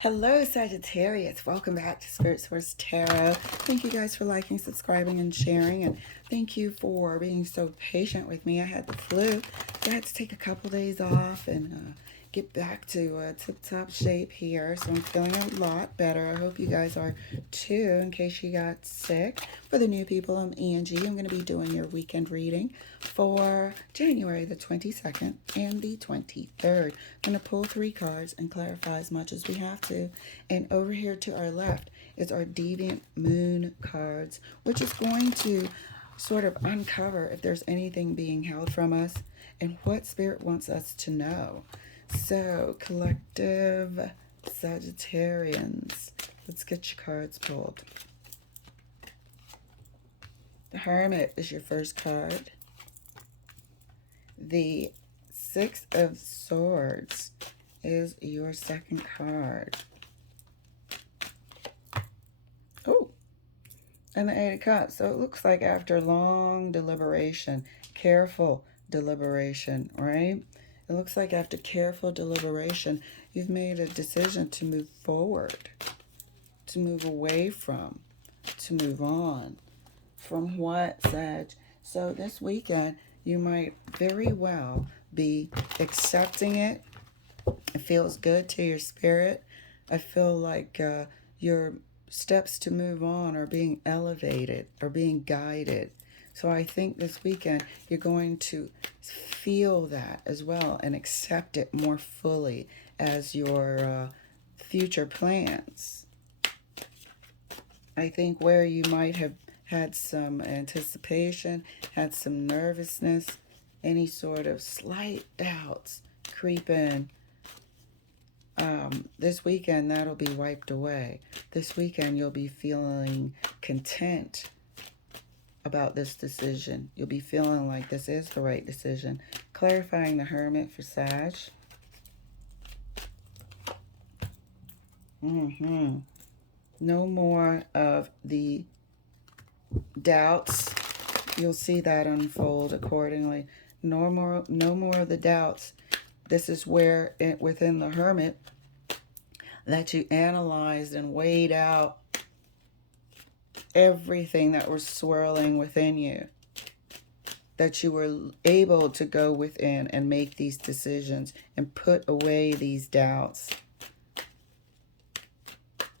Hello, Sagittarius. Welcome back to Spirit Source Tarot. Thank you guys for liking, subscribing, and sharing. And thank you for being so patient with me. I had the flu, so I had to take a couple days off and get back to tip-top shape here. So I'm feeling a lot better. I hope you guys are too, in case you got sick. For the new people, I'm Angie. I'm going to be doing your weekend reading for January the 22nd and the 23rd. I'm going to pull 3 cards and clarify as much as we have to. And over here to our left is our Deviant Moon cards, which is going to sort of uncover if there's anything being held from us and what Spirit wants us to know. So, collective Sagittarians, let's get your cards pulled. The Hermit is your first card. The Six of Swords is your second card. Oh, and the Eight of Cups. So it looks like after long deliberation, careful deliberation, right? It looks like after careful deliberation, you've made a decision to move forward, to move away from, to move on. From what, Sag? So this weekend, you might very well be accepting it. It feels good to your spirit. I feel like your steps to move on are being elevated, or being guided. So I think this weekend you're going to feel that as well and accept it more fully as your future plans. I think where you might have had some anticipation, had some nervousness, any sort of slight doubts creep in, this weekend that'll be wiped away. This weekend you'll be feeling content about this decision. You'll be feeling like this is the right decision. Clarifying the Hermit for Sag. No more of the doubts. You'll see that unfold accordingly. No more of the doubts. This is where within the Hermit that you analyzed and weighed out everything that was swirling within you, that you were able to go within and make these decisions and put away these doubts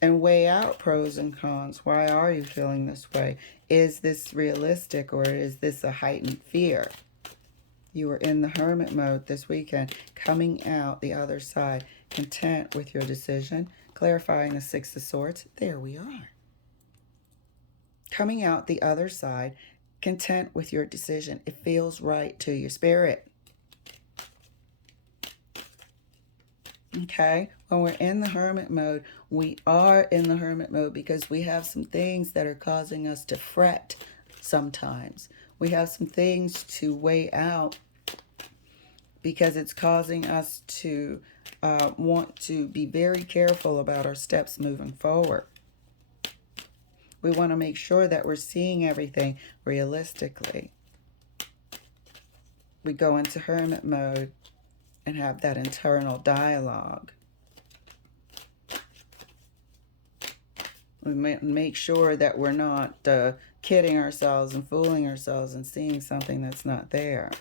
and weigh out pros and cons. Why are you feeling this way? Is this realistic, or is this a heightened fear? You were in the Hermit mode this weekend, coming out the other side, content with your decision. Clarifying the Six of Swords. There we are. Coming out the other side, content with your decision. It feels right to your spirit. Okay, when we're in the Hermit mode, we are in the Hermit mode because we have some things that are causing us to fret sometimes. We have some things to weigh out because it's causing us to want to be very careful about our steps moving forward. We want to make sure that we're seeing everything realistically. We go into Hermit mode and have that internal dialogue. We make sure that we're not kidding ourselves and fooling ourselves and seeing something that's not there.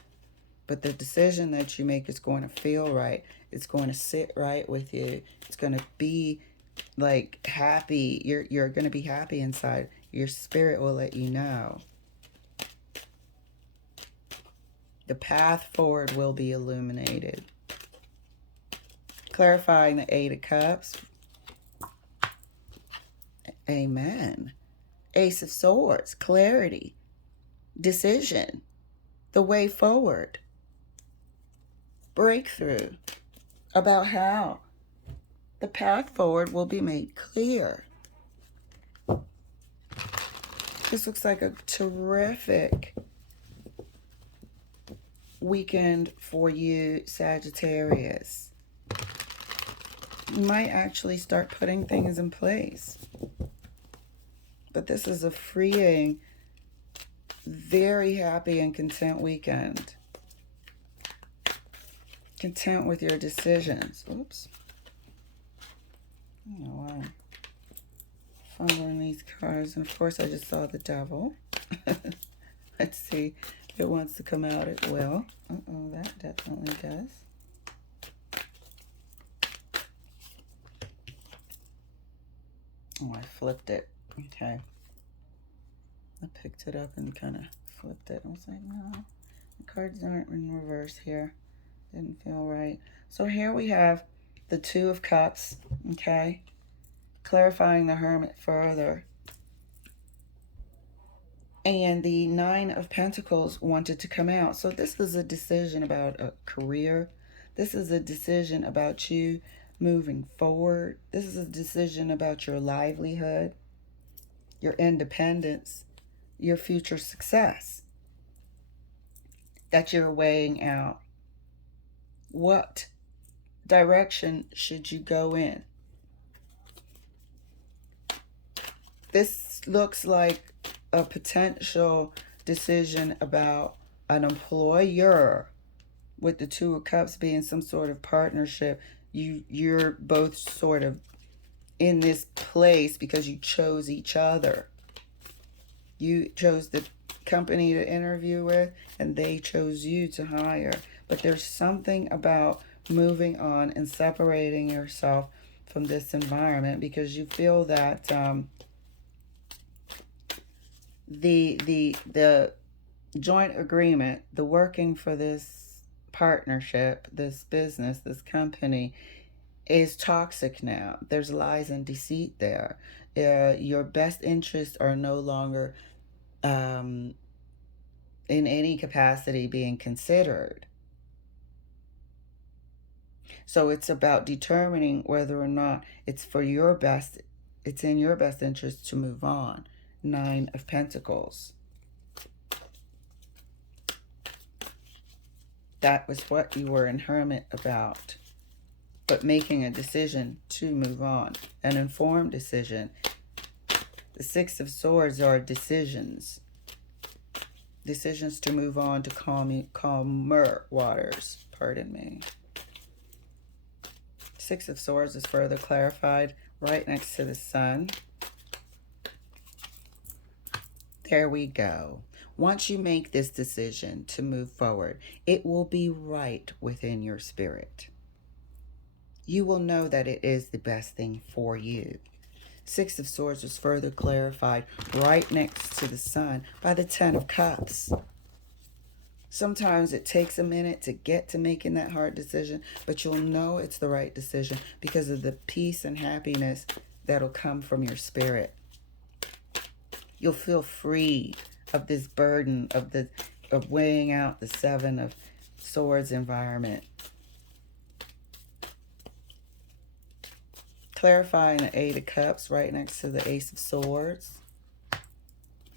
But the decision that you make is going to feel right. It's going to sit right with you. It's going to be like happy. You're going to be happy inside. Your spirit will let you know. The path forward will be illuminated. Clarifying the Eight of Cups. Amen. Ace of Swords. Clarity. Decision. The way forward. Breakthrough. About how the path forward will be made clear. This looks like a terrific weekend for you, Sagittarius. You might actually start putting things in place. But this is a freeing, very happy and content weekend. Content with your decisions. Oops. I don't know why I'm fumbling these cards. And of course, I just saw the devil. Let's see if it wants to come out. It will. Uh-oh, that definitely does. Oh, I flipped it. Okay. I picked it up and kind of flipped it. I was like, no, the cards aren't in reverse here. Didn't feel right. So here we have the Two of Cups, okay? Clarifying the Hermit further. And the Nine of Pentacles wanted to come out. So this is a decision about a career. This is a decision about you moving forward. This is a decision about your livelihood, your independence, your future success that you're weighing out. What direction should you go in? This looks like a potential decision about an employer, with the Two of Cups being some sort of partnership. You're both sort of in this place because you chose each other. You chose the company to interview with, and they chose you to hire. But there's something about moving on and separating yourself from this environment because you feel that the joint agreement, the working for this partnership, this business, this company, is toxic now. There's lies and deceit there. Your best interests are no longer in any capacity being considered. So it's about determining whether or not it's for your best, it's in your best interest to move on. Nine of Pentacles. That was what you were in Hermit about. But making a decision to move on. An informed decision. The Six of Swords are decisions. Decisions to move on to calmer waters. Pardon me. Six of Swords is further clarified right next to the Sun. There we go. Once you make this decision to move forward, it will be right within your spirit. You will know that it is the best thing for you. Six of Swords is further clarified right next to the Sun by the Ten of Cups. Sometimes it takes a minute to get to making that hard decision, but you'll know it's the right decision because of the peace and happiness that'll come from your spirit. You'll feel free of this burden of weighing out the Seven of Swords environment. Clarifying the Eight of Cups right next to the Ace of Swords.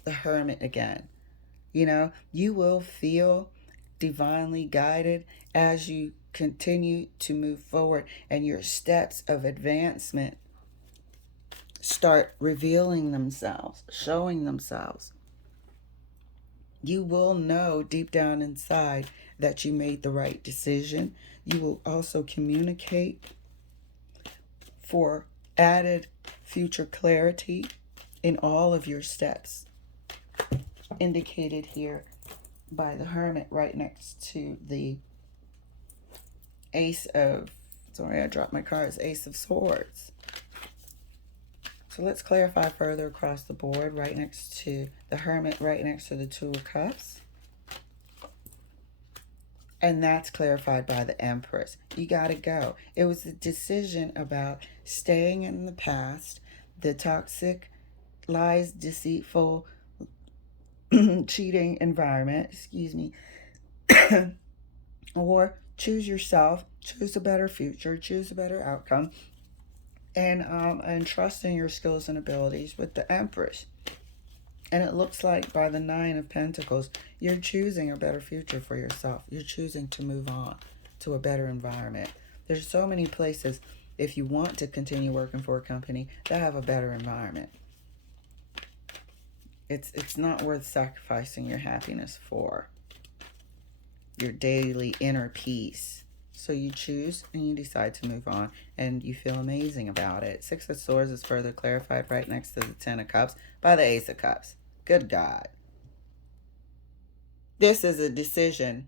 The Hermit again. You know, you will feel divinely guided as you continue to move forward, and your steps of advancement start revealing themselves, showing themselves. You will know deep down inside that you made the right decision. You will also communicate for added future clarity in all of your steps, indicated here by the Hermit right next to the Ace of, sorry, I dropped my cards, Ace of Swords. So let's clarify further across the board, right next to the Hermit, right next to the Two of Cups. And that's clarified by the Empress. You got to go. It was a decision about staying in the past, the toxic, lies, deceitful, cheating environment, excuse me, or choose yourself, choose a better future, choose a better outcome, and trust in your skills and abilities with the Empress. And it looks like by the Nine of Pentacles, you're choosing a better future for yourself. You're choosing to move on to a better environment. There's so many places, if you want to continue working for a company, that have a better environment. It's not worth sacrificing your happiness for. Your daily inner peace. So you choose and you decide to move on, and you feel amazing about it. Six of Swords is further clarified right next to the Ten of Cups by the Ace of Cups. Good God. This is a decision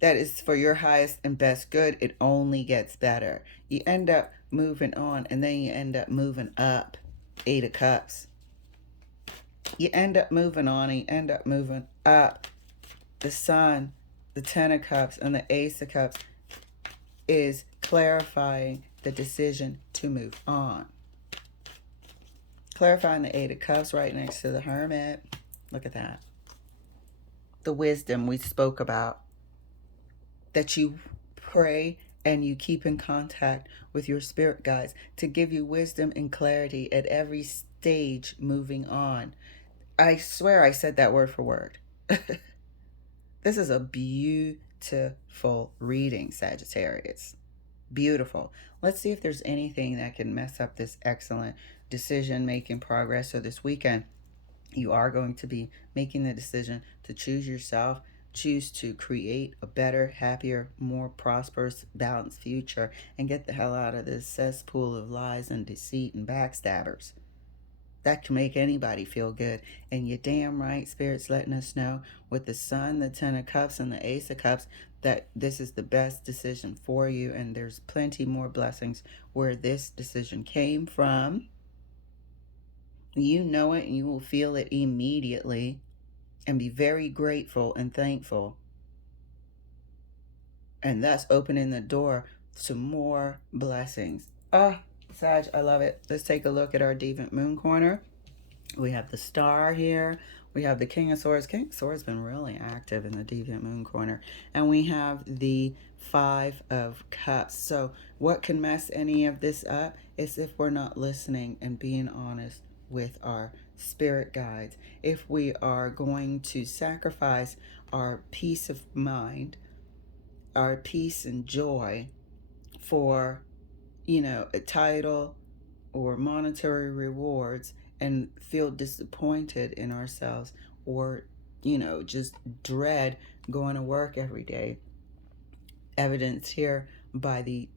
that is for your highest and best good. It only gets better. You end up moving on, and then you end up moving up. Eight of Cups. You end up moving on, and you end up moving up. The Sun, the Ten of Cups, and the Ace of Cups is clarifying the decision to move on. Clarifying the Eight of Cups right next to the Hermit. Look at that. The wisdom we spoke about. That you pray and you keep in contact with your spirit guides to give you wisdom and clarity at every stage moving on. I swear I said that word for word. This is a beautiful reading, Sagittarius. Beautiful. Let's see if there's anything that can mess up this excellent decision-making progress. So this weekend, you are going to be making the decision to choose yourself, choose to create a better, happier, more prosperous, balanced future, and get the hell out of this cesspool of lies and deceit and backstabbers. That can make anybody feel good. And you're damn right, Spirit's letting us know with the Sun, the Ten of Cups, and the Ace of Cups that this is the best decision for you. And there's plenty more blessings where this decision came from. You know it, and you will feel it immediately and be very grateful and thankful. And thus opening the door to more blessings. Ah, Sag, I love it. Let's take a look at our Deviant Moon Corner. We have the Star here. We have the King of Swords. King of Swords has been really active in the Deviant Moon Corner. And we have the Five of Cups. So what can mess any of this up is if we're not listening and being honest with our spirit guides. If we are going to sacrifice our peace of mind, our peace and joy for, a title or monetary rewards, and feel disappointed in ourselves, or just dread going to work every day, evidenced here by the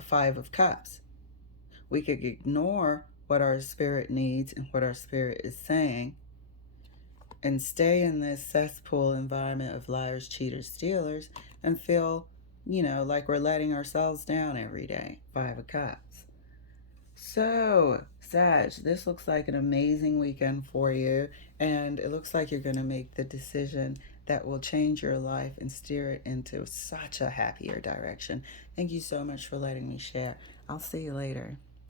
Five of Cups. We could ignore what our spirit needs and what our spirit is saying and stay in this cesspool environment of liars, cheaters, stealers, and feel like we're letting ourselves down every day. Five of Cups. So, Sag, this looks like an amazing weekend for you, and it looks like you're going to make the decision that will change your life and steer it into such a happier direction. Thank you so much for letting me share. I'll see you later.